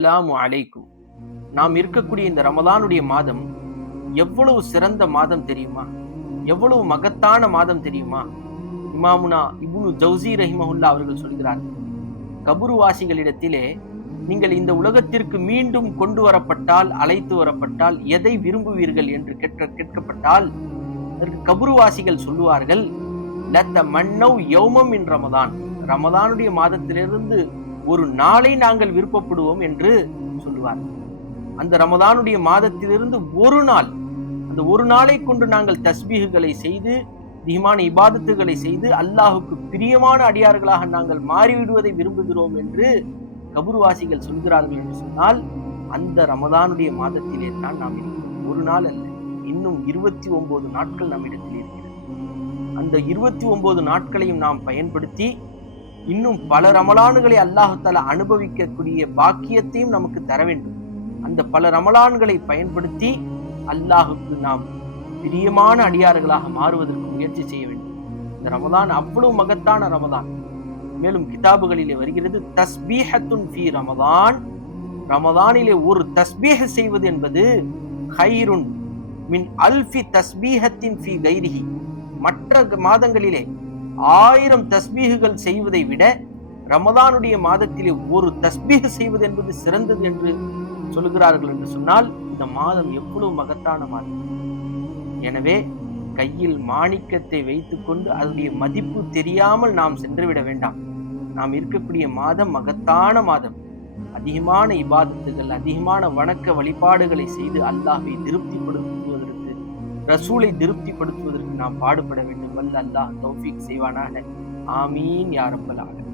அஸ்ஸலாமு அலைக்கும். நாம் இருக்கக்கூடிய இந்த ரமலானுடைய மாதம் எவ்வளவு சிறந்த மாதம் தெரியுமா? எவ்வளவு மகத்தான மாதம் தெரியுமா? இமாமுனா இப்னு ஜௌசி ரஹிமஹுல்லா அவர்கள் சொல்கிறார்கள், கபுருவாசிகளிடத்திலே நீங்கள் இந்த உலகத்திற்கு மீண்டும் கொண்டு வரப்பட்டால், அழைத்து வரப்பட்டால் எதை விரும்புவீர்கள் என்று கேட்கப்பட்டால் அதற்கு கபுருவாசிகள் சொல்லுவார்கள், லத்த மன்னவ் யௌமம் இன் ரமதான், ரமதானுடைய மாதத்திலிருந்து ஒரு நாளை நாங்கள் விருப்பப்படுவோம் என்று சொல்லுவார். அந்த ரமதானுடைய மாதத்திலிருந்து ஒரு நாள், அந்த ஒரு நாளை கொண்டு நாங்கள் தஸ்பீஹுகளை செய்து அதிகமான இபாதத்துகளை செய்து அல்லாஹுக்கு பிரியமான அடியார்களாக நாங்கள் மாறிவிடுவதை விரும்புகிறோம் என்று கபூர்வாசிகள் சொல்கிறார்கள் என்று சொன்னால், அந்த ரமதானுடைய மாதத்திலே தான் நாம் இருக்கிறோம். ஒரு நாள் அல்ல, இன்னும் 29 நாட்கள் நம்மிடத்தில் இருக்கிறது. அந்த 29 நாட்களையும் நாம் பயன்படுத்தி இன்னும் பல ரமலான்களை அல்லாஹ் தஆலா அனுபவிக்கக்கூடிய பாக்கியத்தையும் நமக்கு தர வேண்டும். அந்த பல ரமலான்களை பயன்படுத்தி அல்லாஹுக்கு நாம் பிரியமான அடியார்களாக மாறுவதற்கு முயற்சி செய்ய வேண்டும். இந்த ரமலான் அவ்வளவு மகத்தான ரமலான். மேலும் கிதாபுகளிலே வருகிறது, தஸ்பீஹத்துன் ஃபீ ரமலான், ரமலானிலே ஒரு தஸ்பீஹ் செய்வது என்பது கைருன் மின் அல்ஃபி தஸ்பீஹத்தின் ஃபீ கைரிஹி, மற்ற மாதங்களிலே 1000 தஸ்பீஹுகள் செய்வதை விட ரமதானுடைய மாதத்திலே ஒரு தஸ்பீஹ் செய்வது என்பது சிறந்தது என்று சொல்கிறார்கள் என்று சொன்னால், இந்த மாதம் எவ்வளவு மகத்தான மாதம். எனவே கையில் மாணிக்கத்தை வைத்துக் கொண்டு அதனுடைய மதிப்பு தெரியாமல் நாம் சென்றுவிட வேண்டாம். நாம் இருக்கக்கூடிய மாதம் மகத்தான மாதம். அதிகமான இபாதத்துகள், அதிகமான வணக்க வழிபாடுகளை செய்து அல்லாஹ்வை திருப்திப்படுத்துவதற்கு, ரசூலை திருப்திப்படுத்துவதற்கு நாம் பாடுபட வேண்டும். வல்ல அல்லாஹ் தௌஃபீக் செய்வானாக. ஆமீன் யா ரப்பல் ஆலமீன்.